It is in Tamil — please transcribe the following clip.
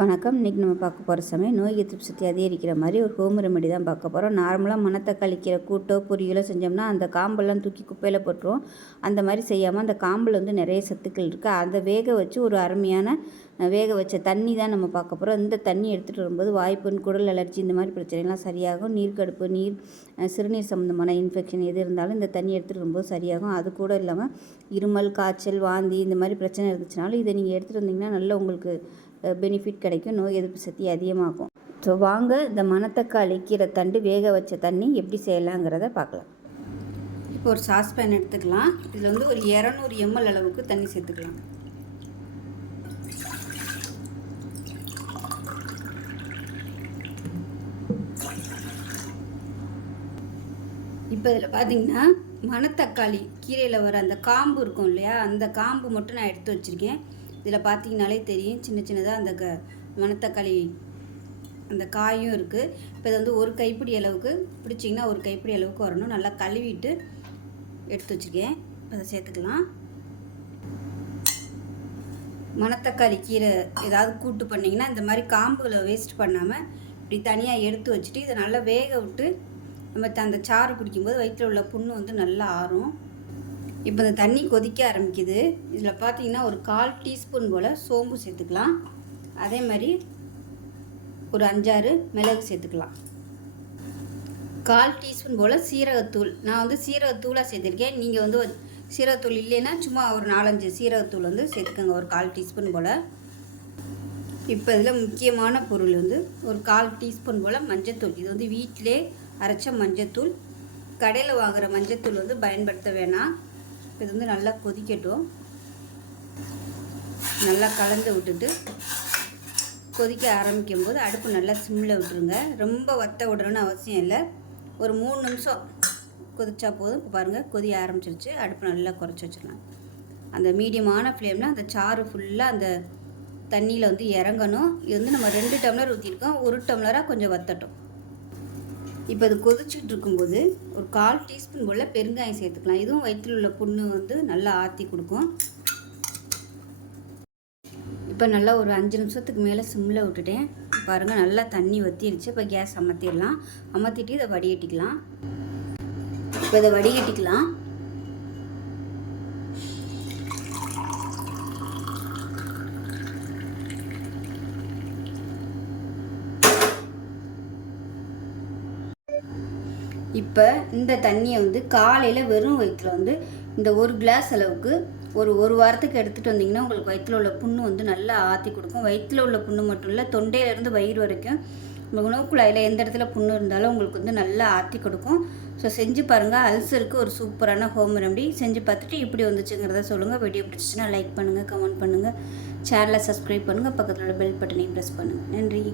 வணக்கம். இன்றைக்கி நம்ம பார்க்க போகிற சமயம் நோய் எதிர்ப்பு சக்தி அதிகரிக்கிற மாதிரி ஒரு ஹோம் ரெமெடி தான் பார்க்க போகிறோம் நார்மலாக மணத்தக்காளி கீரை கூட்டோ பொரியலோ செஞ்சோம்னா அந்த காம்பெல்லாம் தூக்கி குப்பையில் போட்டுருவோம். அந்த மாதிரி செய்யாமல் அந்த காம்பில் வந்து நிறைய சத்துக்கள் இருக்குது அதை வேக வச்சு ஒரு அருமையான வேக வச்ச தண்ணி தான் நம்ம பார்க்க போகிறோம் இந்த தண்ணி எடுத்துகிட்டு வரும்போது வாய்ப்புண் குடல் அலர்ஜி இந்த மாதிரி பிரச்சனைலாம் சரியாகும். நீர்க்கடுப்பு நீர் சிறுநீர் சம்மந்தமான இன்ஃபெக்ஷன் எது இருந்தாலும் இந்த தண்ணி எடுத்துகிட்டு வரும்போது சரியாகும். அது கூட இல்லாமல் இருமல் காய்ச்சல் வாந்தி இந்த மாதிரி பிரச்சனை இருந்துச்சுனாலும் இதை நீங்கள் எடுத்துகிட்டு வந்தீங்கன்னா நல்ல உங்களுக்கு பெனிஃபிட் கிடைக்கும் நோய் எதிர்ப்பு சக்தி அதிகமாகும். ஸோ வாங்க இந்த மணத்தக்காளி கீரை தண்டு வேக வச்ச தண்ணி எப்படி செய்யலாங்கிறத பார்க்கலாம். இப்போ ஒரு சாஸ்பேன் எடுத்துக்கலாம். இதில் வந்து ஒரு இரநூறு எம்எல் அளவுக்கு தண்ணி சேர்த்துக்கலாம். இப்போ இதில் பார்த்தீங்கன்னா மணத்தக்காளி கீரையில் வர அந்த காம்பு இருக்கும் இல்லையா? அந்த காம்பு மட்டும் நான் எடுத்து வச்சுருக்கேன். இதில் பார்த்தீங்கனாலே தெரியும். சின்ன சின்னதாக அந்த க மணத்தக்காளி அந்த காயும் இருக்குது இப்போ இது வந்து ஒரு கைப்பிடி அளவுக்கு பிடிச்சிங்கன்னா ஒரு கைப்பிடி அளவுக்கு வரணும். நல்லா கழுவிட்டு எடுத்து வச்சுருக்கேன். அதை சேர்த்துக்கலாம். மணத்தக்காளி கீரை ஏதாவது கூட்டு பண்ணிங்கன்னா இந்த மாதிரி காம்புகளை வேஸ்ட் பண்ணாமல் இப்படி தனியாக எடுத்து வச்சுட்டு இதை நல்லா வேக விட்டு நம்ம த- அந்த சாறு குடிக்கும்போது வயிற்றில் உள்ள புண்ணு வந்து நல்லா ஆறும். இப்போ இந்த தண்ணி கொதிக்க ஆரம்பிக்குது. இதில் பார்த்தீங்கன்னா ஒரு கால் டீஸ்பூன் போல் சோம்பு சேர்த்துக்கலாம். அதே மாதிரி ஒரு அஞ்சாறு மிளகு சேர்த்துக்கலாம். கால் டீஸ்பூன் போல் சீரகத்தூள். நான் வந்து சீரகத்தூளாக சேர்த்துருக்கேன். நீங்கள் வந்து சீரகத்தூள் இல்லைன்னா சும்மா ஒரு நாலஞ்சு சீரகத்தூள் வந்து சேர்த்துக்கோங்க. ஒரு கால் டீஸ்பூன் போல். இப்போ இதில் முக்கியமான பொருள் வந்து ஒரு கால் டீஸ்பூன் போல் மஞ்சத்தூள். இது வந்து வீட்டிலே அரைச்ச மஞ்சத்தூள். கடையில் வாங்குகிற மஞ்சத்தூள் வந்து பயன்படுத்த வேணாம். இது வந்து நல்லா கொதிக்கட்டும். நல்லா கலந்து விட்டுட்டு கொதிக்க ஆரம்பிக்கும் போது அடுப்பு நல்லா சிம்மில் விட்டுருங்க. ரொம்ப வத்த விடணும்னு அவசியம் இல்லை. ஒரு மூணு நிமிஷம் கொதிச்சா போதும். இப்போ பாருங்கள் கொதி ஆரம்பிச்சிருச்சு. அடுப்பு நல்லா குறைச்சி வச்சிடலாம். அந்த மீடியமான ஃப்ளேமில் அந்த சாறு ஃபுல்லாக அந்த தண்ணியில் வந்து இறங்கணும். இது வந்து நம்ம ரெண்டு டம்ளர் ஊற்றிருக்கோம் ஒரு டம்ளராக கொஞ்சம் வத்தட்டும். இப்போ இது கொதிச்சுட்டு இருக்கும்போது ஒரு கால் டீஸ்பூன் போல் பெருங்காயம் சேர்த்துக்கலாம். இதுவும் வயிற்றில் உள்ள புண்ணு வந்து நல்லா ஆற்றி கொடுக்கும். இப்போ நல்லா ஒரு அஞ்சு நிமிஷத்துக்கு மேலே சிம்மில் விட்டுட்டேன். பாருங்கள் நல்லா தண்ணி வற்றிருச்சு இப்போ கேஸ் அமர்த்திடலாம் அமர்த்திட்டு இதை வடிகட்டிக்கலாம். இப்போ இதை வடிகட்டிக்கலாம். இப்போ இந்த தண்ணியை வந்து காலையில் வெறும் வயிற்றில் வந்து இந்த ஒரு கிளாஸ் அளவுக்கு ஒரு ஒரு வாரத்துக்கு எடுத்துகிட்டு வந்தீங்கன்னா உங்களுக்கு வயிற்றில் உள்ள புண்ணு வந்து நல்லா ஆற்றி கொடுக்கும். வயிற்றில் உள்ள புண்ணு மட்டும் இல்லை தொண்டையிலேருந்து வயிறு வரைக்கும் உங்கள் உணவுக்குழாயில் எந்த இடத்துல புண்ணு இருந்தாலும் உங்களுக்கு வந்து நல்லா ஆற்றி கொடுக்கும். ஸோ செஞ்சு பாருங்கள் அல்சருக்கு ஒரு சூப்பரான ஹோம் ரெமடி செஞ்சு பார்த்துட்டு இப்படி வந்துச்சுங்கிறத சொல்லுங்கள் வீடியோ பிடிச்சிச்சுன்னா லைக் பண்ணுங்கள் கமெண்ட் பண்ணுங்கள் சேனலை சப்ஸ்கிரைப் பண்ணுங்கள் பக்கத்தில் உள்ள பெல் பட்டனையும் ப்ரெஸ் பண்ணுங்கள் நன்றி.